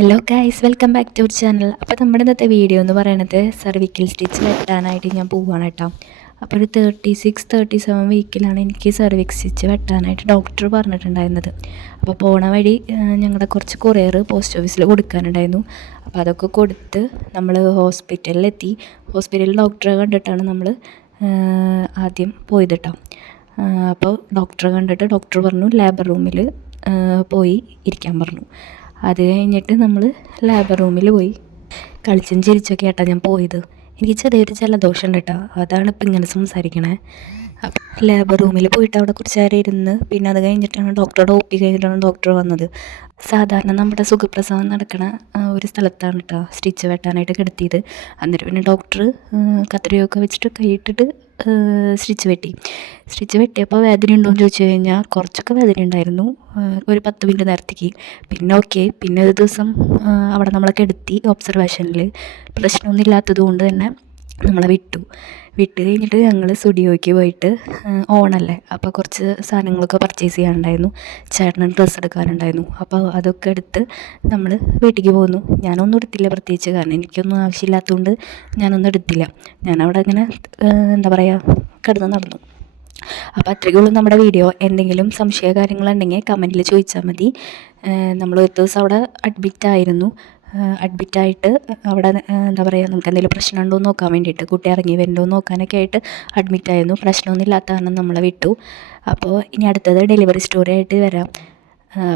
Hello guys, welcome back to our channel. അപ്പോൾ നമ്മുടെ ഇന്നത്തെ വീഡിയോ എന്ന് പറയുന്നത് സർവിക്കൽ സ്റ്റിച്ച് വെട്ടാനായിട്ട് ഞാൻ പോവുകയാണ് കേട്ടോ. അപ്പോൾ ഒരു 36-37 വീക്കിലാണ് എനിക്ക് സർവിക്സ് സ്റ്റിച്ച് വെട്ടാനായിട്ട് ഡോക്ടർ പറഞ്ഞിട്ടുണ്ടായിരുന്നത്. അപ്പോൾ പോണ വഴി ഞങ്ങളുടെ കുറച്ച് കൊറിയർ പോസ്റ്റ് ഓഫീസിൽ കൊടുക്കാനുണ്ടായിരുന്നു. അപ്പോൾ അതൊക്കെ കൊടുത്ത് നമ്മൾ ഹോസ്പിറ്റലിലെത്തി. ഹോസ്പിറ്റലിൽ ഡോക്ടറെ കണ്ടിട്ടാണ് നമ്മൾ ആദ്യം പോയത് കേട്ടോ. അപ്പോൾ ഡോക്ടറെ കണ്ടിട്ട് ഡോക്ടർ പറഞ്ഞു ലേബർ റൂമിൽ പോയി ഇരിക്കാൻ പറഞ്ഞു. അത് കഴിഞ്ഞിട്ട് നമ്മൾ ലേബർ റൂമിൽ പോയി കളിച്ചും ചിരിച്ചൊക്കെ ആയിട്ടാണ് ഞാൻ പോയത്. എനിക്ക് ചെറിയൊരു ജലദോഷം ഉണ്ട് കേട്ടോ, അതാണ് ഇപ്പം ഇങ്ങനെ സംസാരിക്കണേ. അപ്പം ലേബർ റൂമിൽ പോയിട്ട് അവിടെ കുറച്ച് നേരം ഇരുന്ന് പിന്നെ അത് കഴിഞ്ഞിട്ടാണ് ഡോക്ടറുടെ ഒപ്പി കഴിഞ്ഞിട്ടാണ് ഡോക്ടർ വന്നത്. സാധാരണ നമ്മുടെ സുഖപ്രസവം നടക്കണ ഒരു സ്ഥലത്താണ് കേട്ടോ സ്റ്റിച്ച് വെട്ടാനായിട്ട് കിടത്തിയത്. എന്നിട്ട് പിന്നെ ഡോക്ടർ കത്രികയൊക്കെ വെച്ചിട്ട് കൈയിട്ടിട്ട് സ്റ്റിച്ച് വെട്ടിയപ്പോൾ വേദന ഉണ്ടോ എന്ന് ചോദിച്ചു കഴിഞ്ഞാൽ കുറച്ചൊക്കെ വേദന ഉണ്ടായിരുന്നു, ഒരു 10 മിനിറ്റ് നേരത്തേക്ക്. പിന്നെ ഓക്കെ, പിന്നെ ഒരു ദിവസം അവിടെ നമ്മളെ കിടത്തി ഒബ്സർവേഷനിൽ. പ്രശ്നമൊന്നും ഇല്ലാത്തത് കൊണ്ട് തന്നെ നമ്മളെ വിട്ട് കഴിഞ്ഞിട്ട് ഞങ്ങൾ സ്റ്റുഡിയോയ്ക്ക് പോയിട്ട് ഓണല്ലേ, അപ്പോൾ കുറച്ച് സാധനങ്ങളൊക്കെ പർച്ചേസ് ചെയ്യാനുണ്ടായിരുന്നു. ചേട്ടന് ഡ്രസ്സ് എടുക്കാനുണ്ടായിരുന്നു. അപ്പോൾ അതൊക്കെ എടുത്ത് നമ്മൾ വീട്ടിലേക്ക് പോന്നു. ഞാനൊന്നും എടുത്തില്ല പ്രത്യേകിച്ച്, കാരണം എനിക്കൊന്നും ആവശ്യമില്ലാത്തതുകൊണ്ട് ഞാനൊന്നും എടുത്തില്ല. ഞാനവിടെ ഇങ്ങനെ എന്താ പറയുക കിടന്ന് നടന്നു. അപ്പോൾ അത്രയ്ക്കുള്ളൂ നമ്മുടെ വീഡിയോ. എന്തെങ്കിലും സംശയ കാര്യങ്ങളുണ്ടെങ്കിൽ കമൻറ്റിൽ ചോദിച്ചാൽ മതി. നമ്മൾ ഒരു ദിവസം അവിടെ അഡ്മിറ്റായിട്ട് അവിടെ എന്താ പറയുക നമുക്ക് എന്തെങ്കിലും പ്രശ്നമുണ്ടോ എന്ന് നോക്കാൻ വേണ്ടിയിട്ട്, കുട്ടി ഇറങ്ങി വരുന്നുണ്ടോ എന്ന് നോക്കാനൊക്കെ ആയിട്ട് അഡ്മിറ്റായിരുന്നു. പ്രശ്നമൊന്നും ഇല്ലാത്ത കാരണം നമ്മളെ വിട്ടു. അപ്പോൾ ഇനി അടുത്തത് ഡെലിവറി സ്റ്റോറി ആയിട്ട് വരാം.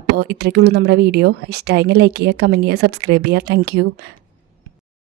അപ്പോൾ ഇത്രയ്ക്കുള്ളൂ നമ്മുടെ വീഡിയോ. ഇഷ്ടമായെങ്കിൽ ലൈക്ക് ചെയ്യുക, കമൻറ്റ് ചെയ്യുക, സബ്സ്ക്രൈബ് ചെയ്യുക. താങ്ക്